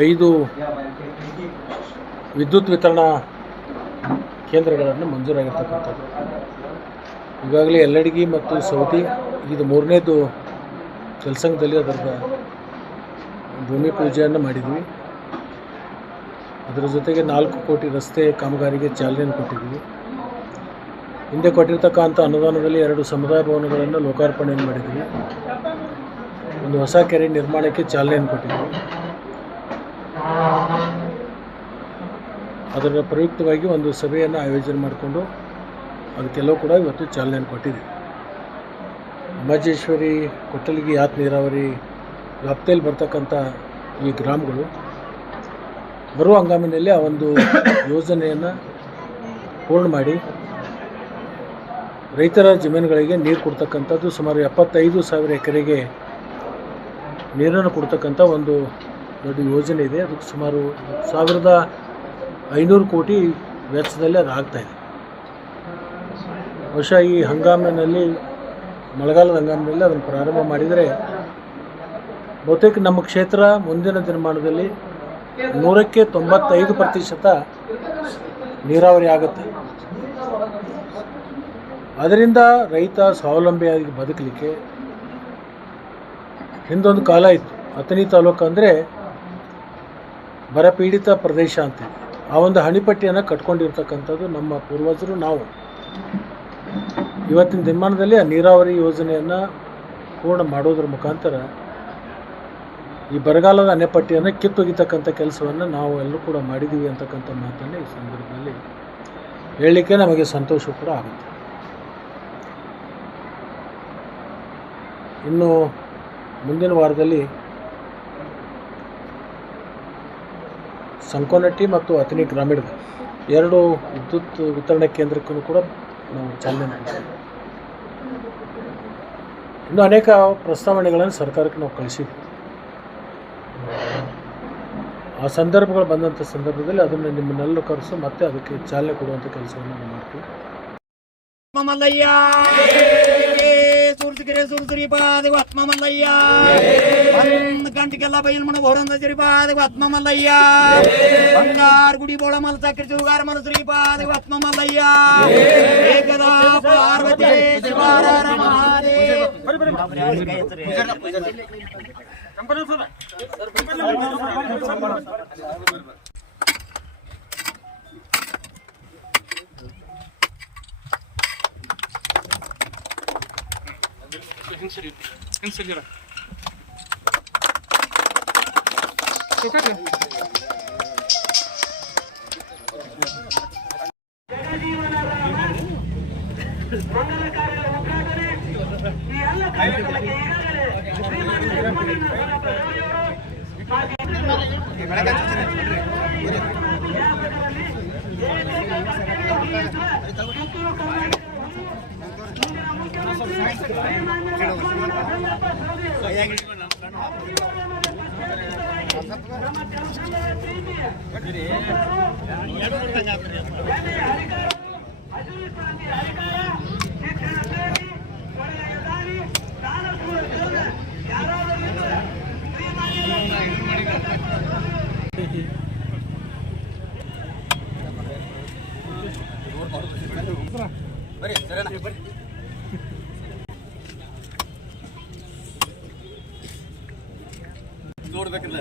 5 ವಿದ್ಯುತ್ ವಿತರಣಾ ಕೇಂದ್ರಗಳನ್ನು ಮಂಜೂರಾಗಿರ್ತಕ್ಕಂಥದ್ದು. ಈಗಾಗಲೇ ಯಲ್ಲಡಗಿ ಮತ್ತು ಸವದಿ ಇದು 3ನೇದು ಕೆಲಸಂಗದಲ್ಲಿ ಅದರ ಭೂಮಿ ಪೂಜೆಯನ್ನು ಮಾಡಿದ್ವಿ. ಅದರ ಜೊತೆಗೆ 4 ಕೋಟಿ ರಸ್ತೆ ಕಾಮಗಾರಿಗೆ ಚಾಲನೆಯನ್ನು ಕೊಟ್ಟಿದ್ವಿ. ಹಿಂದೆ ಕೊಟ್ಟಿರ್ತಕ್ಕಂಥ ಅನುದಾನದಲ್ಲಿ 2 ಸಮುದಾಯ ಭವನಗಳನ್ನು ಲೋಕಾರ್ಪಣೆಯನ್ನು ಮಾಡಿದ್ವಿ. ಒಂದು ಹೊಸ ಕೆರೆ ನಿರ್ಮಾಣಕ್ಕೆ ಚಾಲನೆಯನ್ನು ಕೊಟ್ಟಿದ್ವಿ. ಅದರ ಪ್ರಯುಕ್ತವಾಗಿ ಒಂದು ಸಭೆಯನ್ನು ಆಯೋಜನೆ ಮಾಡಿಕೊಂಡು ಅದಕ್ಕೆಲ್ಲವೂ ಕೂಡ ಇವತ್ತು ಚಾಲನೆಯನ್ನು ಕೊಟ್ಟಿದ್ದೀವಿ. ಅಮಾಜೇಶ್ವರಿ ಕೊಟ್ಟಲಿಗಿ ಯಾತ್ ನೀರಾವರಿ ವ್ಯಾಪ್ತಿಯಲ್ಲಿ ಬರ್ತಕ್ಕಂಥ ಈ ಗ್ರಾಮಗಳು ಬರುವ ಹಂಗಾಮಿನಲ್ಲಿ ಆ ಒಂದು ಯೋಜನೆಯನ್ನು ಪೂರ್ಣ ಮಾಡಿ ರೈತರ ಜಮೀನುಗಳಿಗೆ ನೀರು ಕೊಡ್ತಕ್ಕಂಥದ್ದು. ಸುಮಾರು 75,000 ಎಕರೆಗೆ ನೀರನ್ನು ಕೊಡ್ತಕ್ಕಂಥ ಒಂದು ದೊಡ್ಡ ಯೋಜನೆ ಇದೆ. ಅದಕ್ಕೆ ಸುಮಾರು 1,500 ಕೋಟಿ ವೆಚ್ಚದಲ್ಲಿ ಅದು ಆಗ್ತಾಯಿದೆ. ಬಹುಶಃ ಈ ಹಂಗಾಮಿನಲ್ಲಿ ಮಳೆಗಾಲದ ಹಂಗಾಮಿನಲ್ಲಿ ಅದನ್ನು ಪ್ರಾರಂಭ ಮಾಡಿದರೆ ಬಹುತೇಕ ನಮ್ಮ ಕ್ಷೇತ್ರ ಮುಂದಿನ ದಿನಮಾನದಲ್ಲಿ 100ಕ್ಕೆ 95% ನೀರಾವರಿ ಆಗುತ್ತೆ. ಅದರಿಂದ ರೈತ ಸ್ವಾವಲಂಬಿಯಾಗಿ ಬದುಕಲಿಕ್ಕೆ ಹಿಂದೊಂದು ಕಾಲ ಇತ್ತು. ಅಥಣಿ ತಾಲೂಕು ಅಂದರೆ ಬರಪೀಡಿತ ಪ್ರದೇಶ ಅಂತ ಆ ಒಂದು ಹಣಿಪಟ್ಟಿಯನ್ನು ಕಟ್ಕೊಂಡಿರ್ತಕ್ಕಂಥದ್ದು ನಮ್ಮ ಪೂರ್ವಜರು. ನಾವು ಇವತ್ತಿನ ದಿನಮಾನದಲ್ಲಿ ಆ ನೀರಾವರಿ ಯೋಜನೆಯನ್ನು ಪೂರ್ಣ ಮಾಡೋದ್ರ ಮುಖಾಂತರ ಈ ಬರಗಾಲದ ಅಣೆಪಟ್ಟಿಯನ್ನು ಕಿತ್ತೊಗಿತಕ್ಕಂಥ ಕೆಲಸವನ್ನು ನಾವು ಎಲ್ಲರೂ ಕೂಡ ಮಾಡಿದ್ದೀವಿ ಅಂತಕ್ಕಂಥ ಮಾತನ್ನು ಈ ಸಂದರ್ಭದಲ್ಲಿ ಹೇಳಲಿಕ್ಕೆ ನಮಗೆ ಸಂತೋಷ ಕೂಡ ಆಗುತ್ತೆ. ಇನ್ನು ಮುಂದಿನ ವಾರದಲ್ಲಿ ಸಂಕೋನಟ್ಟಿ ಮತ್ತು ಅಥಣಿ ಗ್ರಾಮೀಣ 2 ವಿದ್ಯುತ್ ವಿತರಣಾ ಕೇಂದ್ರಕ್ಕೂ ಕೂಡ ನಾವು ಚಾಲನೆ ಮಾಡ್ತೀವಿ. ಇನ್ನು ಅನೇಕ ಪ್ರಸ್ತಾವನೆಗಳನ್ನು ಸರ್ಕಾರಕ್ಕೆ ನಾವು ಕಳಿಸಿದ್ವಿ. ಆ ಸಂದರ್ಭಗಳು ಬಂದಂಥ ಸಂದರ್ಭದಲ್ಲಿ ಅದನ್ನು ನಿಮ್ಮನ್ನೆಲ್ಲರೂ ಕರೆಸು ಮತ್ತೆ ಅದಕ್ಕೆ ಚಾಲನೆ ಕೊಡುವಂಥ ಕೆಲಸವನ್ನು ನಾವು ಮಾಡ್ತೀವಿ. ಮಲ್ಲಯ್ಯ ಸುರಿಪಾದ ಆತ್ಮ ಮಲ್ಲಯ್ಯ ಒಂದು ಗಂಟೆಗೆಲ್ಲ ಬಯಲು ಮನ ಹೊರಂದ ಶ್ರೀಪಾದ ಆತ್ಮ ಮಲ್ಲಯ್ಯ ಬಂಗಾರ ಗುಡಿ ಬೋಳ ಮಲ ಸಕ್ರಿ ಸುಗಾರ ಮನ ಶ್ರೀಪಾದ ಆತ್ಮ ಮಲ್ಲಯ್ಯ ಏಕದಾ ಪಾರ್ವತಿ ಶಿವಾರ ಮಹಾದೇವ. ನೋಡ್ಬೇಕಲ್ಲ.